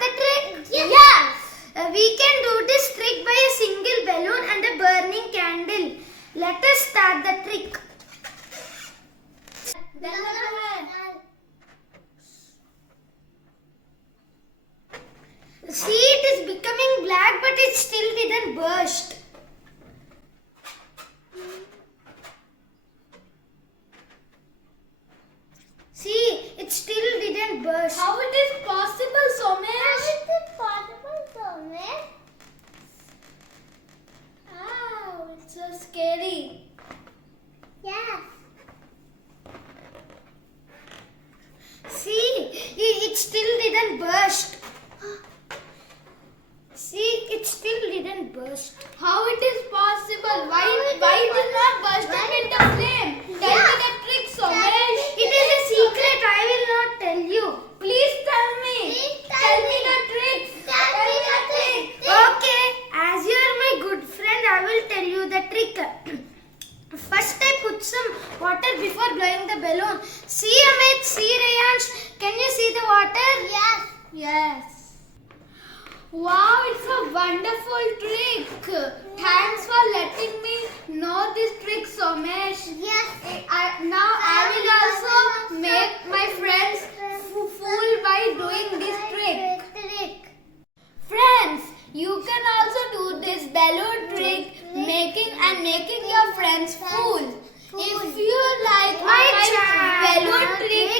start the trick? Yes. We can do this trick by a single balloon and a burning candle. Let us start the trick. See, it is becoming black, but it still didn't burst. See, it still didn't burst. How it is possible, Somesh? How is it possible, Somesh? Ow, it's so scary. Yes. See, it still didn't burst. See, it still didn't burst. How it is possible? Why it is not bursting into flame? Tell me the trick, Somesh. It is a secret. I will not tell you. Please tell me. Please Tell me the trick. Tell me the trick. Okay, as you are my good friend, I will tell you the trick. First, I put some water before blowing the balloon. See, Amit, see, Reyansh. Can you see the water? Yes. Yes. Wow, it's a wonderful trick. Thanks for letting me know this trick, Somesh. Yes. Now I will also make my friends fool by doing this trick. Friends, you can also do this balloon trick, making your friends fool. If you like my balloon trick,